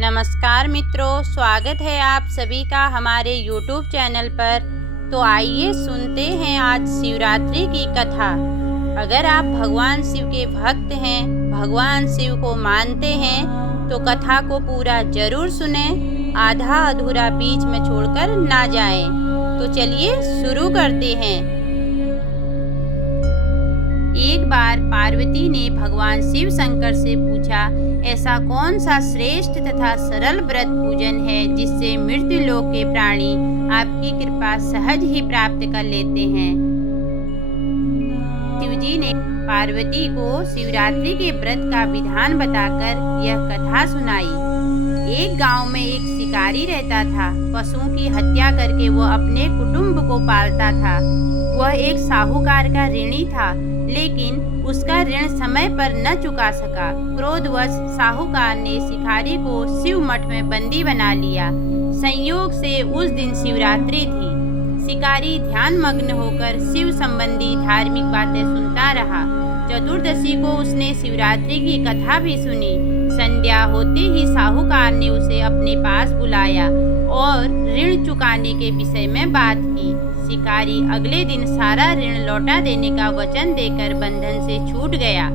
नमस्कार मित्रों, स्वागत है आप सभी का हमारे YouTube चैनल पर। तो आइए सुनते हैं आज शिवरात्रि की कथा। अगर आप भगवान शिव के भक्त हैं, भगवान शिव को मानते हैं तो कथा को पूरा जरूर सुने, आधा अधूरा बीच में छोड़कर ना जाएं। तो चलिए शुरू करते हैं। एक बार पार्वती ने भगवान शिव शंकर से पूछा, ऐसा कौन सा श्रेष्ठ तथा सरल व्रत पूजन है जिससे मृत्यु लोक के प्राणी आपकी कृपा सहज ही प्राप्त कर लेते हैं। शिवजी ने पार्वती को शिवरात्रि के व्रत का विधान बताकर यह कथा सुनाई। एक गांव में एक शिकारी रहता था। पशुओं की हत्या करके वह अपने कुटुंब को पालता था। वह एक साहूकार का ऋणी था, लेकिन उसका ऋण समय पर न चुका सका। क्रोधवश साहूकार ने शिकारी को शिव मठ में बंदी बना लिया। संयोग से उस दिन शिवरात्रि थी। शिकारी ध्यान मग्न होकर शिव संबंधी धार्मिक बातें सुनता रहा। चतुर्दशी को उसने शिवरात्रि की कथा भी सुनी। संध्या होते ही साहूकार ने उसे अपने पास बुलाया और ऋण चुकाने के विषय में बात की। शिकारी अगले दिन सारा ऋण लौटा देने का वचन देकर बंधन से छूट गया।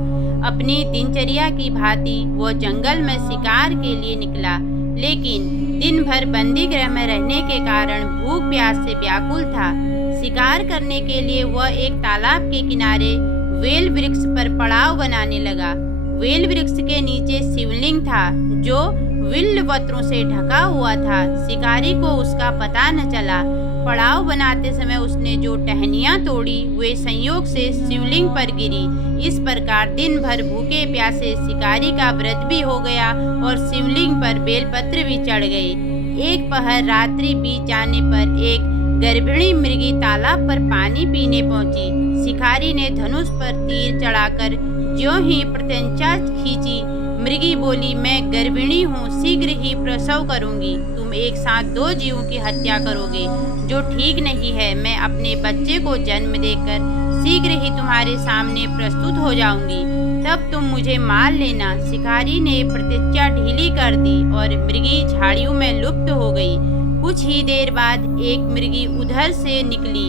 अपनी दिनचर्या की भांति वो जंगल में शिकार के लिए निकला, लेकिन दिन भर बंदी गृह में रहने के कारण भूख प्यास से व्याकुल था। शिकार करने के लिए वह एक तालाब के किनारे वेल वृक्ष पर पड़ाव बनाने लगा। वेल वृक्ष के नीचे शिवलिंग था जो विल्ल पत्रों से ढका हुआ था। शिकारी को उसका पता न चला। पड़ाव बनाते समय उसने जो टहनियाँ तोड़ी वे संयोग से शिवलिंग पर गिरी। इस प्रकार दिन भर भूखे प्यासे शिकारी का व्रत भी हो गया और शिवलिंग पर बेलपत्र भी चढ़ गए। एक पहर रात्रि बीत जाने पर एक गर्भिणी मृगी तालाब पर पानी पीने पहुंची। शिकारी ने धनुष पर तीर चढ़ाकर ज्यों ही प्रत्यंचा खींची। मृगी बोली, मैं गर्भिणी हूँ, शीघ्र ही प्रसव करूंगी। तुम एक साथ दो जीवों की हत्या करोगे, जो ठीक नहीं है। मैं अपने बच्चे को जन्म देकर शीघ्र ही तुम्हारे सामने प्रस्तुत हो जाऊंगी, तब तुम मुझे मार लेना। शिकारी ने प्रतिज्ञा ढीली कर दी और मृगी झाड़ियों में लुप्त हो गई। कुछ ही देर बाद एक मृगी उधर से निकली।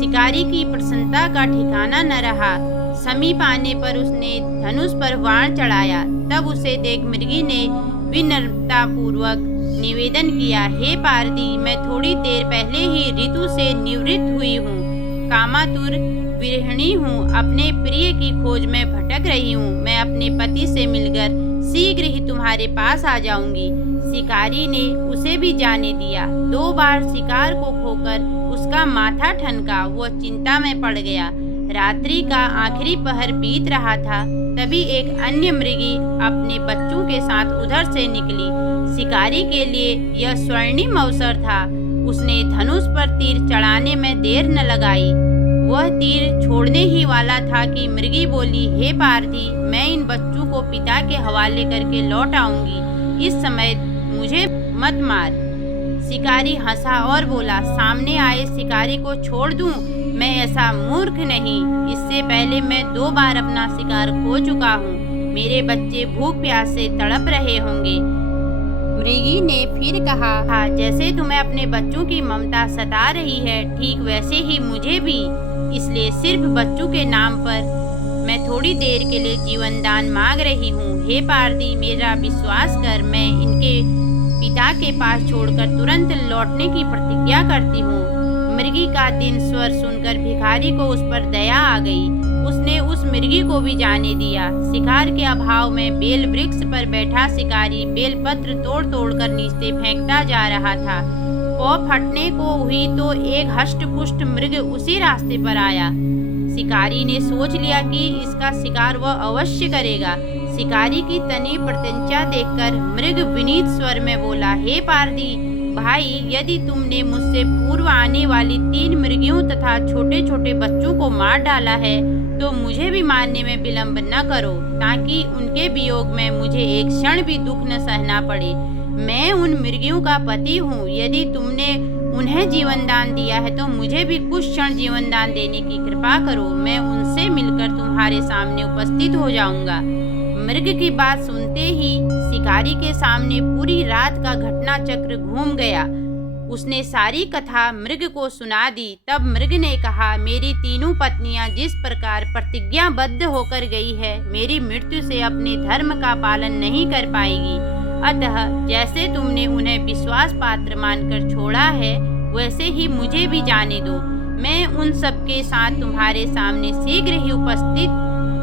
शिकारी की प्रसन्नता का ठिकाना न रहा। समीप आने पर उसने धनुष पर बाण चढ़ाया। तब उसे देख मृगी ने विनम्रता पूर्वक निवेदन किया, हे पार्वती, मैं थोड़ी देर पहले ही ऋतु से निवृत्त हुई हूँ, कामातुर विरहिणी हूँ, अपने प्रिय की खोज में भटक रही हूँ। मैं अपने पति से मिलकर शीघ्र ही तुम्हारे पास आ जाऊंगी। शिकारी ने उसे भी जाने दिया। 2 बार शिकार को खोकर उसका माथा ठनका। वह चिंता में पड़ गया। रात्रि का आखिरी पहर बीत रहा था, तभी एक अन्य मृगी अपने बच्चों के साथ उधर से निकली। शिकारी के लिए यह स्वर्णिम अवसर था। उसने धनुष पर तीर चढ़ाने में देर न लगाई। वह तीर छोड़ने ही वाला था कि मृगी बोली, हे पार्वती, मैं इन बच्चों को पिता के हवाले करके लौट आऊंगी। इस समय मुझे मत मार। शिकारी हंसा और बोला, सामने आए शिकारी को छोड़ दूं? मैं ऐसा मूर्ख नहीं। इससे पहले मैं 2 बार अपना शिकार खो चुका हूँ। मेरे बच्चे भूख प्यास से तड़प रहे होंगे। मृगी ने फिर कहा, हाँ, जैसे तुम्हें अपने बच्चों की ममता सता रही है, ठीक वैसे ही मुझे भी। इसलिए सिर्फ बच्चों के नाम पर मैं थोड़ी देर के लिए जीवन दान मांग रही हूँ। हे पार्वती, मेरा विश्वास कर, मैं इनके पिता के पास छोड़कर तुरंत लौटने की प्रतिज्ञा करती हूँ। मृगी का दिन स्वर सुनकर भिखारी को उस पर दया आ गई। उसने उस मृगी को भी जाने दिया। शिकार के अभाव में बेल वृक्ष पर बैठा शिकारी बेलपत्र तोड़ तोड़ कर नीचे फेंकता जा रहा था। पौ फटने को हुई तो एक हष्ट पुष्ट मृग उसी रास्ते पर आया। शिकारी ने सोच लिया कि इसका शिकार वह अवश्य करेगा। शिकारी की तनी प्रत्यंचा देखकर मृग विनीत स्वर में बोला, हे पार्वती भाई, यदि तुमने मुझसे पूर्व आने वाली 3 मृगियों तथा छोटे छोटे बच्चों को मार डाला है, तो मुझे भी मारने में विलंब न करो, ताकि उनके वियोग में मुझे एक क्षण भी दुख न सहना पड़े। मैं उन मृगियों का पति हूँ। यदि तुमने उन्हें जीवन दान दिया है तो मुझे भी कुछ क्षण जीवन दान देने की कृपा करो। मैं उनसे मिलकर तुम्हारे सामने उपस्थित हो जाऊंगा। मृग की बात सुनते बोलते ही शिकारी के सामने पूरी रात का घटना चक्र घूम गया। उसने सारी कथा मृग को सुना दी। तब मृग ने कहा, मेरी तीनों पत्नियां जिस प्रकार प्रतिज्ञाबद्ध होकर गई है, मेरी मृत्यु से अपने धर्म का पालन नहीं कर पाएगी। अतः जैसे तुमने उन्हें विश्वास पात्र मानकर छोड़ा है, वैसे ही मुझे भी जाने दो। मैं उन सबके साथ तुम्हारे सामने शीघ्र ही उपस्थित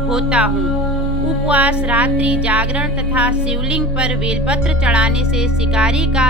होता हूँ। उपवास, रात्रि जागरण तथा शिवलिंग पर बेलपत्र चढ़ाने से शिकारी का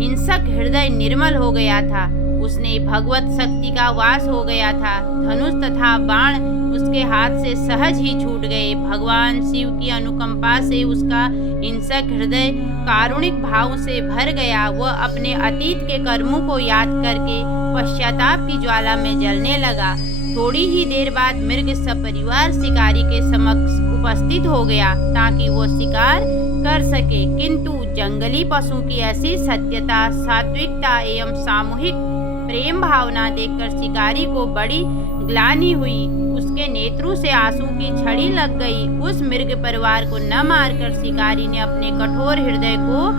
हिंसक हृदय निर्मल हो गया था। उसने भगवत शक्ति का वास हो गया था। धनुष तथा बाण उसके हाथ से सहज ही छूट गए। भगवान शिव की अनुकंपा से उसका हिंसक हृदय कारुणिक भाव से भर गया। वह अपने अतीत के कर्मों को याद करके पश्चाताप की ज्वाला में जलने लगा। थोड़ी ही देर बाद मृग सपरिवार शिकारी के समक्ष उपस्थित हो गया ताकि वो शिकार कर सके, किंतु जंगली पशु की ऐसी सत्यता, सात्विकता एवं सामूहिक प्रेम भावना देखकर शिकारी को बड़ी ग्लानि हुई। उसके नेत्रों से आंसू की छड़ी लग गई। उस मृग परिवार को न मारकर शिकारी ने अपने कठोर हृदय को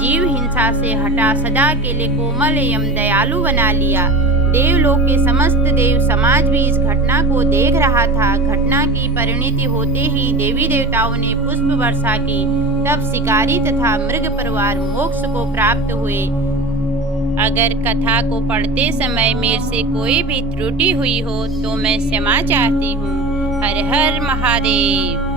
जीव हिंसा से हटा सदा के लिए कोमल एवं दयालु बना लिया। देवलोक के समस्त देव समाज भी इस घटना को देख रहा था। घटना की परिणति होते ही देवी देवताओं ने पुष्प वर्षा की। तब शिकारी तथा मृग परिवार मोक्ष को प्राप्त हुए। अगर कथा को पढ़ते समय मेरे से कोई भी त्रुटि हुई हो तो मैं क्षमा चाहती हूँ। हर हर महादेव।